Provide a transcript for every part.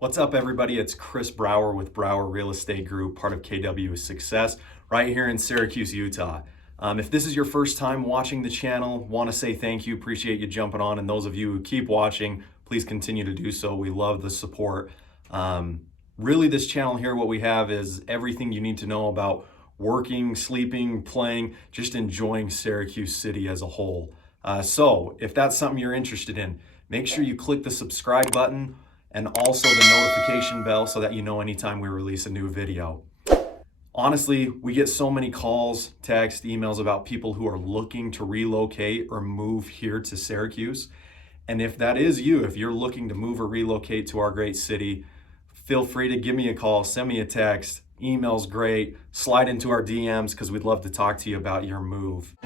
What's up, everybody? It's Chris Brower with Brower Real Estate Group, part of KW Success, right here in Syracuse, Utah. If this is your first time watching the channel, want to say thank you, appreciate you jumping on, and those of you who keep watching, please continue to do so. We love the support. Really, this channel here, what we have is everything you need to know about working, sleeping, playing, just enjoying Syracuse City as a whole. So if that's something you're interested in, make sure you click the subscribe button and also the notification bell so that you know anytime we release a new video. Honestly, we get so many calls, texts, emails about people who are looking to relocate or move here to Syracuse. And if that is you, if you're looking to move or relocate to our great city, feel free to give me a call, send me a text. Email's great. Slide into our DMs because we'd love to talk to you about your move.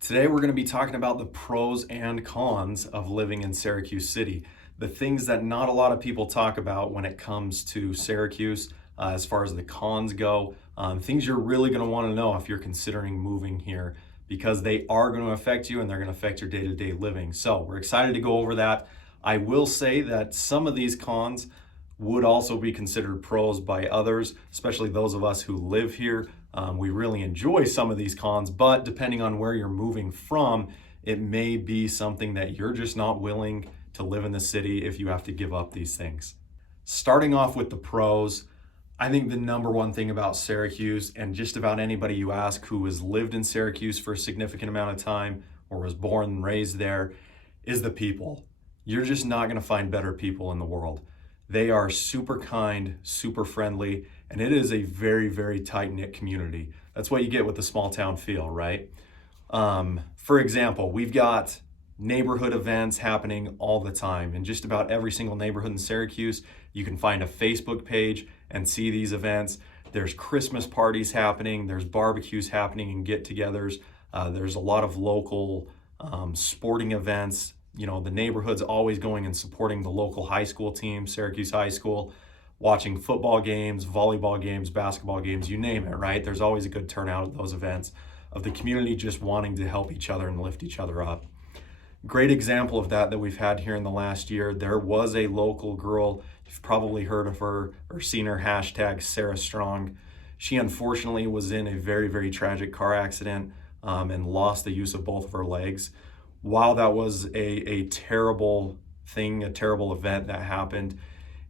Today we're going to be talking about the pros and cons of living in Syracuse City. The things that not a lot of people talk about when it comes to Syracuse, as far as the cons go, things you're really going to want to know if you're considering moving here, because they are going to affect you and they're going to affect your day-to-day living. So we're excited to go over that. I will say that some of these cons would also be considered pros by others, especially those of us who live here. We really enjoy some of these cons, but depending on where you're moving from, it may be something that you're just not willing to live in the city if you have to give up these things. Starting off with the pros, I think the number one thing about Syracuse, and just about anybody you ask who has lived in Syracuse for a significant amount of time or was born and raised there, is the people. You're just not going to find better people in the world. They are super kind, super friendly, and it is a very, very tight-knit community. That's what you get with the small town feel, right? For example, we've got neighborhood events happening all the time. In just about every single neighborhood in Syracuse, you can find a Facebook page and see these events. There's Christmas parties happening, there's barbecues happening and get-togethers. There's a lot of local sporting events. You know, the neighborhood's always going and supporting the local high school team, Syracuse High School, watching football games, volleyball games, basketball games, you name it, right? There's always a good turnout at those events of the community just wanting to help each other and lift each other up. Great example of that we've had here in the last year. There was a local girl, you've probably heard of her or seen her hashtag Sarah Strong. She unfortunately was in a very, very tragic car accident and lost the use of both of her legs. While that was a terrible thing, a terrible event that happened,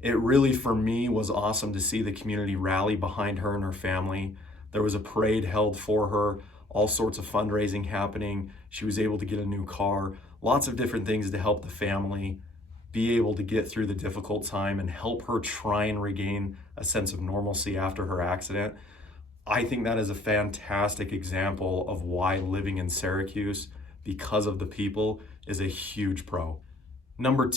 it really, for me, was awesome to see the community rally behind her and her family. There was a parade held for her, all sorts of fundraising happening. She was able to get a new car, lots of different things to help the family be able to get through the difficult time and help her try and regain a sense of normalcy after her accident. I think that is a fantastic example of why living in Syracuse, because of the people, is a huge pro. The number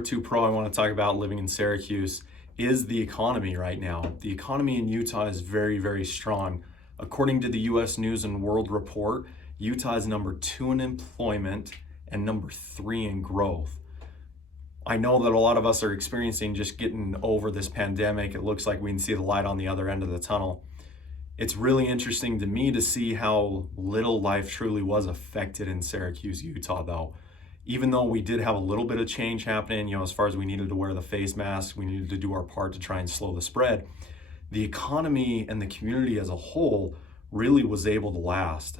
two pro I want to talk about living in Syracuse is the economy right now. The economy in Utah is very, very strong. According to the U.S. News and World Report, Utah is number 2 in employment and number 3 in growth. I know that a lot of us are experiencing just getting over this pandemic. It looks like we can see the light on the other end of the tunnel. It's really interesting to me to see how little life truly was affected in Syracuse, Utah, though. Even though we did have a little bit of change happening, as far as we needed to wear the face mask, we needed to do our part to try and slow the spread, the economy and the community as a whole really was able to last.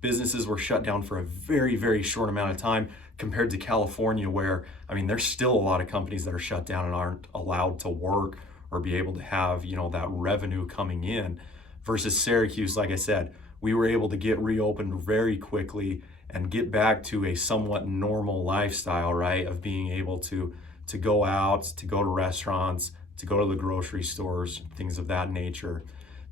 Businesses were shut down for a very, very short amount of time compared to California, where, there's still a lot of companies that are shut down and aren't allowed to work or be able to have, that revenue coming in. Versus Syracuse, like I said, we were able to get reopened very quickly and get back to a somewhat normal lifestyle, right? Of being able to go out, to go to restaurants, to go to the grocery stores, things of that nature.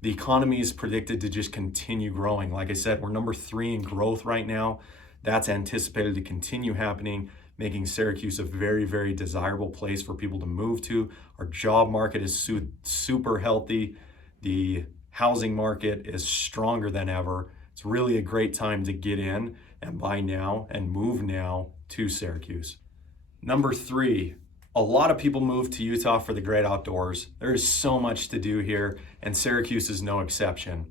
The economy is predicted to just continue growing. Like I said, we're number 3 in growth right now. That's anticipated to continue happening, making Syracuse a very, very desirable place for people to move to. Our job market is super healthy. The housing market is stronger than ever. It's really a great time to get in and buy now and move now to Syracuse. Number 3, a lot of people move to Utah for the great outdoors. There is so much to do here, and Syracuse is no exception.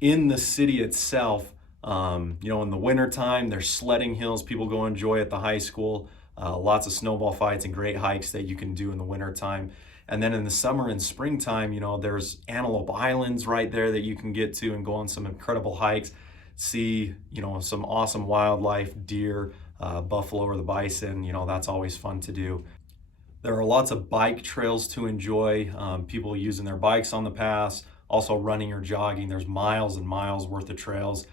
In the city itself, In the wintertime, there's sledding hills people go enjoy at the high school. Lots of snowball fights and great hikes that you can do in the wintertime. And then in the summer and springtime, there's Antelope Islands right there that you can get to and go on some incredible hikes, see, some awesome wildlife, deer, buffalo or the bison. That's always fun to do. There are lots of bike trails to enjoy, people using their bikes on the pass, also running or jogging. There's miles and miles worth of trails.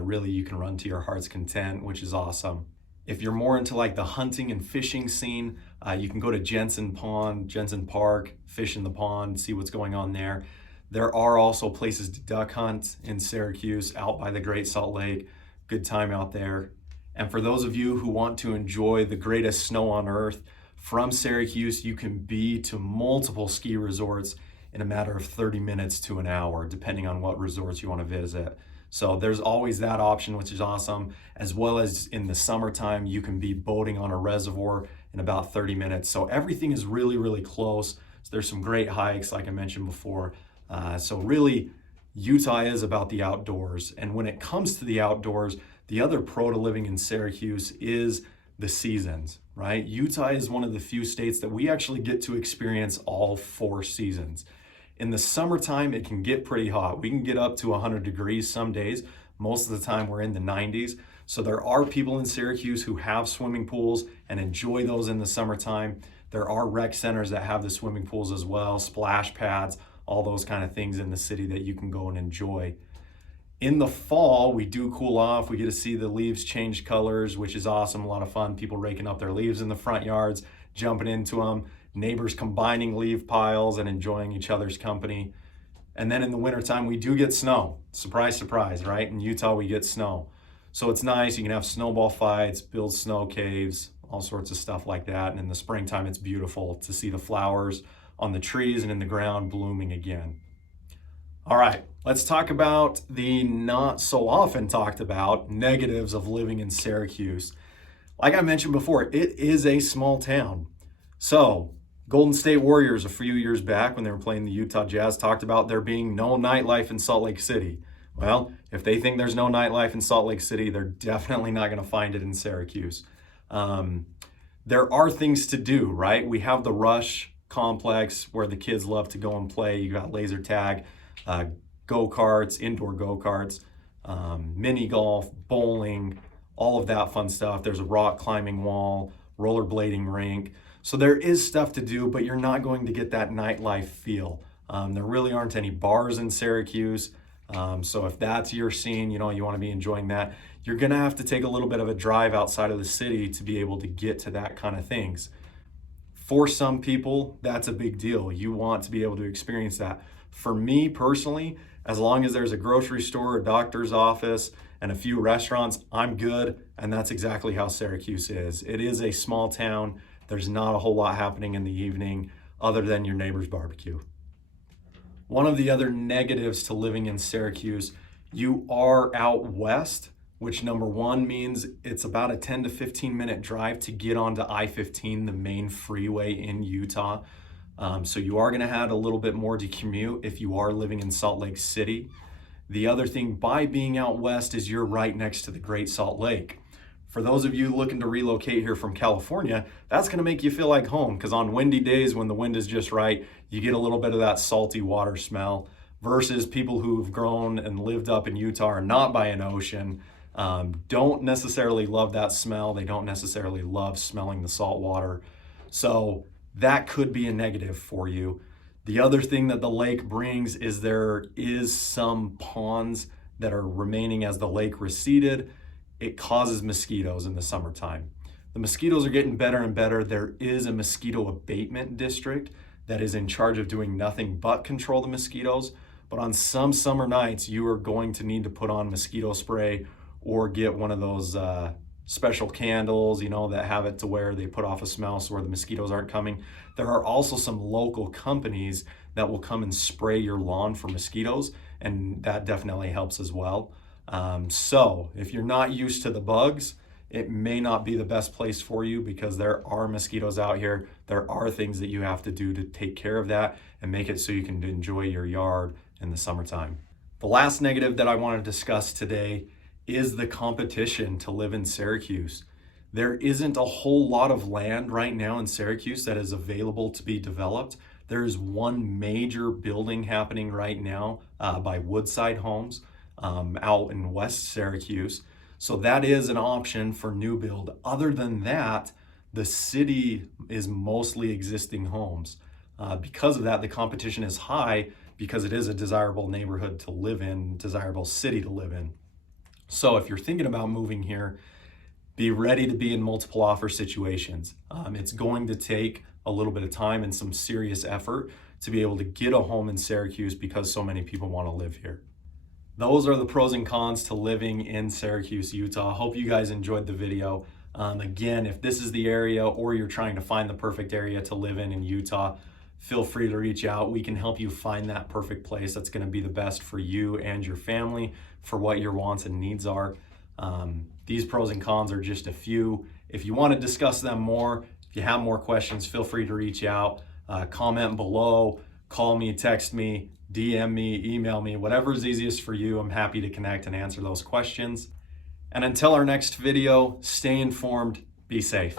Really, you can run to your heart's content, which is awesome. If you're more into like the hunting and fishing scene, you can go to Jensen Park, fish in the pond, see what's going on there. There are also places to duck hunt in Syracuse, out by the Great Salt Lake. Good time out there. And for those of you who want to enjoy the greatest snow on earth, from Syracuse, you can be to multiple ski resorts in a matter of 30 minutes to an hour, depending on what resorts you want to visit. So there's always that option, which is awesome. As well as in the summertime, you can be boating on a reservoir in about 30 minutes. So everything is really, really close. So there's some great hikes, like I mentioned before. So really, Utah is about the outdoors. And when it comes to the outdoors, the other pro to living in Syracuse is the seasons, right? Utah is one of the few states that we actually get to experience all 4 seasons. In the summertime, it can get pretty hot. We can get up to 100 degrees some days. Most of the time, we're in the 90s. So there are people in Syracuse who have swimming pools and enjoy those in the summertime. There are rec centers that have the swimming pools as well, splash pads, all those kind of things in the city that you can go and enjoy. In the fall, we do cool off. We get to see the leaves change colors, which is awesome. A lot of fun. People raking up their leaves in the front yards, jumping into them. Neighbors combining leaf piles and enjoying each other's company. And then in the wintertime, we do get snow. Surprise, surprise, right? In Utah, we get snow. So it's nice. You can have snowball fights, build snow caves, all sorts of stuff like that. And in the springtime, it's beautiful to see the flowers on the trees and in the ground blooming again. All right, let's talk about the not so often talked about negatives of living in Syracuse. Like I mentioned before, it is a small town. So Golden State Warriors a few years back when they were playing the Utah Jazz talked about there being no nightlife in Salt Lake City. Well, if they think there's no nightlife in Salt Lake City, they're definitely not going to find it in Syracuse. There are things to do, right? We have the Rush complex where the kids love to go and play. You got laser tag, go-karts, indoor go-karts, mini golf, bowling, all of that fun stuff. There's a rock climbing wall, rollerblading rink. So there is stuff to do, but you're not going to get that nightlife feel. There really aren't any bars in Syracuse. So if that's your scene, you want to be enjoying that, you're going to have to take a little bit of a drive outside of the city to be able to get to that kind of things. For some people, that's a big deal. You want to be able to experience that. For me personally, as long as there's a grocery store, a doctor's office, and a few restaurants, I'm good. And that's exactly how Syracuse is. It is a small town. There's not a whole lot happening in the evening other than your neighbor's barbecue. One of the other negatives to living in Syracuse, you are out west, which number one means it's about a 10 to 15 minute drive to get onto I-15, the main freeway in Utah. So you are going to have a little bit more to commute if you are living in Salt Lake City. The other thing by being out west is you're right next to the Great Salt Lake. For those of you looking to relocate here from California, that's going to make you feel like home because on windy days when the wind is just right, you get a little bit of that salty water smell versus people who've grown and lived up in Utah are not by an ocean, don't necessarily love that smell. They don't necessarily love smelling the salt water. So that could be a negative for you. The other thing that the lake brings is there is some ponds that are remaining as the lake receded. It causes mosquitoes in the summertime. The mosquitoes are getting better and better. There is a mosquito abatement district that is in charge of doing nothing but control the mosquitoes. But on some summer nights, you are going to need to put on mosquito spray or get one of those special candles, that have it to where they put off a smell so where the mosquitoes aren't coming. There are also some local companies that will come and spray your lawn for mosquitoes, and that definitely helps as well. So if you're not used to the bugs, it may not be the best place for you because there are mosquitoes out here. There are things that you have to do to take care of that and make it so you can enjoy your yard in the summertime. The last negative that I want to discuss today is the competition to live in Syracuse. There isn't a whole lot of land right now in Syracuse that is available to be developed. There is one major building happening right now by Woodside Homes out in West Syracuse. So that is an option for new build. Other than that, the city is mostly existing homes. Because of that, the competition is high because it is a desirable neighborhood to live in, desirable city to live in. So if you're thinking about moving here, be ready to be in multiple offer situations. It's going to take a little bit of time and some serious effort to be able to get a home in Syracuse because so many people want to live here. Those are the pros and cons to living in Syracuse, Utah. Hope you guys enjoyed the video. Again, if this is the area or you're trying to find the perfect area to live in Utah, feel free to reach out. We can help you find that perfect place that's going to be the best for you and your family, for what your wants and needs are. These pros and cons are just a few. If you want to discuss them more, if you have more questions, feel free to reach out, comment below, call me, text me, DM me, email me, whatever is easiest for you. I'm happy to connect and answer those questions. And until our next video, stay informed, be safe.